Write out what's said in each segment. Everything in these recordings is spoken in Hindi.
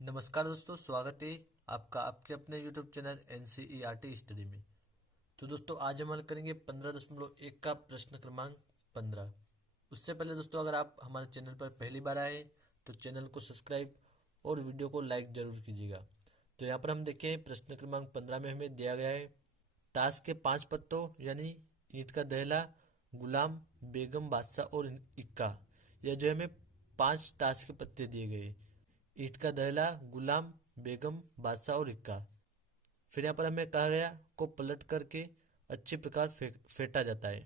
नमस्कार दोस्तों, स्वागत है आपका आपके अपने यूट्यूब चैनल NCERT स्टडी में। तो दोस्तों आज हम हल करेंगे 15.1 का प्रश्न क्रमांक 15। उससे पहले दोस्तों अगर आप हमारे चैनल पर पहली बार आए तो चैनल को सब्सक्राइब और वीडियो को लाइक जरूर कीजिएगा। तो यहाँ पर हम देखें प्रश्न क्रमांक 15 में हमें दिया गया है ताश के 5 पत्तों यानी ईंट का दहला, गुलाम, बेगम, बादशाह और इक्का। यह जो है हमें 5 ताश के पत्ते दिए गए। ईंट का दहला, गुलाम, बेगम, बादशाह और इक्का। फिर यहाँ पर हमें कहा गया को पलट करके अच्छी प्रकार फेंटा जाता है।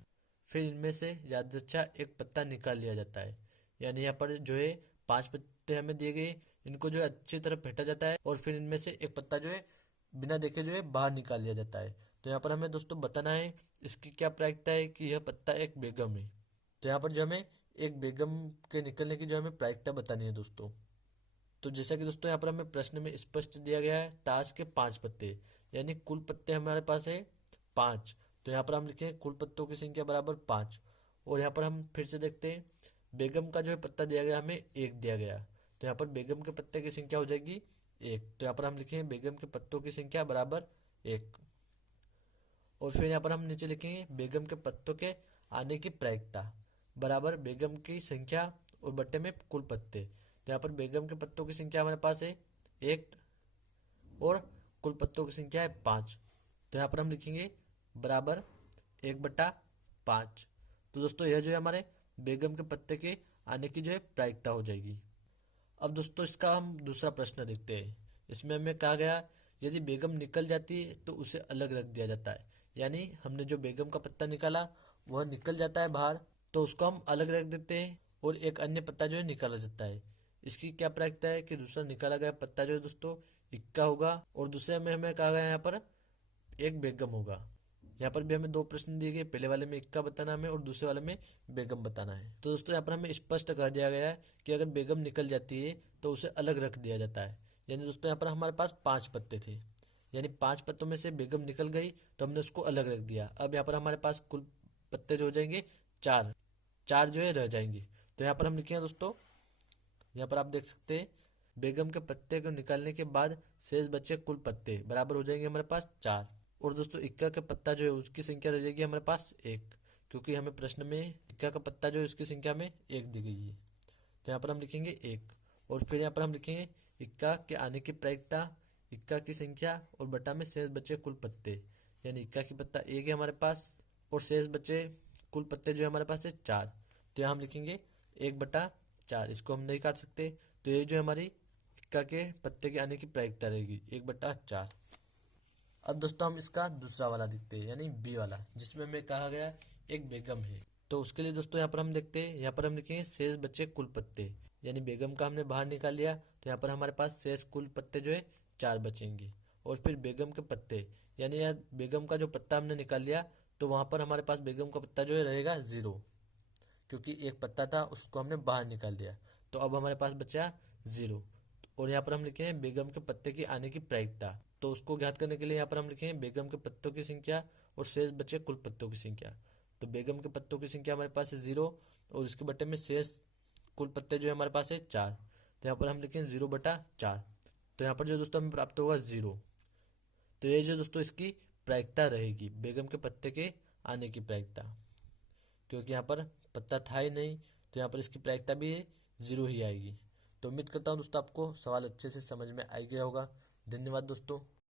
फिर इनमें से ज्यादा अच्छा एक पत्ता निकाल लिया जाता है। यानी यहाँ पर जो है 5 पत्ते हमें दिए गए, इनको जो है अच्छी तरह फेंटा जाता है और फिर इनमें से एक पत्ता जो है बिना देखे जो है बाहर निकाल लिया जाता है। तो यहाँ पर हमें दोस्तों बताना है इसकी क्या प्रायिकता है कि यह पत्ता एक बेगम है। तो यहाँ पर जो हमें एक बेगम के निकलने की जो हमें प्रायिकता बतानी है दोस्तों। तो जैसा कि दोस्तों यहाँ पर हमें प्रश्न में स्पष्ट दिया गया है ताश के 5 पत्ते यानी कुल पत्ते हमारे पास है 5। तो यहाँ पर हम लिखे कुल पत्तों की संख्या बराबर 5। और यहाँ पर हम फिर से देखते हैं बेगम का जो है पत्ता दिया गया हमें 1 दिया गया। तो यहाँ पर बेगम के पत्ते की संख्या हो जाएगी 1। तो यहाँ पर हम लिखेंगे बेगम के पत्तों की संख्या बराबर 1। और फिर यहाँ पर हम नीचे लिखेंगे बेगम के पत्तों के आने की प्रायिकता बराबर बेगम की संख्या और बट्टे में कुल पत्ते। तो यहाँ पर बेगम के पत्तों की संख्या हमारे पास है 1 और कुल पत्तों की संख्या है 5। तो यहाँ पर हम लिखेंगे बराबर 1/5। तो दोस्तों यह जो है हमारे बेगम के पत्ते के आने की जो है प्रायिकता हो जाएगी। अब दोस्तों इसका हम दूसरा प्रश्न देखते हैं। इसमें हमें कहा गया यदि बेगम निकल जाती है तो उसे अलग रख दिया जाता है। यानी हमने जो बेगम का पत्ता निकाला वह निकल जाता है बाहर, तो उसको हम अलग रख देते हैं और एक अन्य पत्ता जो है निकाला जाता है। इसकी क्या प्रायिकता है कि दूसरा निकाला गया पत्ता जो है दोस्तों इक्का होगा और दूसरे में हमें कहा गया यहाँ पर एक बेगम होगा। यहाँ पर भी हमें 2 प्रश्न दिए गए, पहले वाले में इक्का बताना हमें और दूसरे वाले में बेगम बताना है। तो दोस्तों यहाँ पर हमें स्पष्ट कर दिया गया है कि अगर बेगम निकल जाती है तो उसे अलग रख दिया जाता है। यानी दोस्तों यहाँ पर हमारे पास 5 पत्ते थे, यानी 5 पत्तों में से बेगम निकल गई तो हमने उसको अलग रख दिया। अब यहाँ पर हमारे पास कुल पत्ते जो हो जाएंगे 4, 4 जो है रह जाएंगे। तो यहाँ पर हम लिखेंगे दोस्तों, यहाँ पर आप देख सकते हैं बेगम के पत्ते को निकालने के बाद शेष बचे कुल पत्ते बराबर हो जाएंगे हमारे पास 4। और दोस्तों इक्का का पत्ता जो है उसकी संख्या रह जाएगी हमारे पास 1, क्योंकि हमें प्रश्न में इक्का का पत्ता जो है उसकी संख्या में 1 दी गई है। तो यहाँ पर हम लिखेंगे 1 और फिर यहाँ पर हम लिखेंगे इक्का के आने की प्रायिकता, इक्का की संख्या और बटा में शेष बचे कुल पत्ते। यानी इक्का की पत्ता 1 है हमारे पास और शेष बचे कुल पत्ते जो है हमारे पास है 4। तो यहाँ हम लिखेंगे 1/4, इसको हम नहीं काट सकते। तो ये जो हमारी इक्का के पत्ते के आने की प्रायिकता रहेगी 1/4। अब दोस्तों हम इसका दूसरा वाला देखते हैं यानी बी वाला, जिसमें हमें कहा गया एक बेगम है। तो उसके लिए दोस्तों यहाँ पर हम देखते हैं, यहाँ पर हम लिखेंगे शेष बचे कुल पत्ते। यानी बेगम का हमने बाहर निकाल लिया तो यहाँ पर हमारे पास शेष कुल पत्ते जो है 4 बचेंगे। और फिर बेगम के पत्ते, यानी यार बेगम का जो पत्ता हमने निकाल लिया तो वहां पर हमारे पास बेगम का पत्ता जो है रहेगा 0, क्योंकि एक पत्ता था उसको हमने बाहर निकाल दिया। तो अब हमारे पास बचा 0। और यहाँ पर हम लिखे हैं बेगम के पत्ते की आने की प्रायिकता। तो उसको ज्ञात करने के लिए यहाँ पर हम लिखे हैं बेगम के पत्तों की संख्या और शेष बचे कुल पत्तों की संख्या। तो बेगम के पत्तों की संख्या हमारे पास है 0 और इसके बटे में शेष कुल पत्ते जो है हमारे पास है 4। तो यहाँ पर हम लिखें 0/4। तो यहाँ पर जो दोस्तों हमें प्राप्त होगा 0। तो ये जो दोस्तों इसकी प्रायिकता रहेगी बेगम के पत्ते के आने की प्रायिकता, क्योंकि यहाँ पर पत्ता था ही नहीं तो यहाँ पर इसकी प्रायिकता भी 0 ही आएगी। तो उम्मीद करता हूँ दोस्तों आपको सवाल अच्छे से समझ में आ गया होगा। धन्यवाद दोस्तों।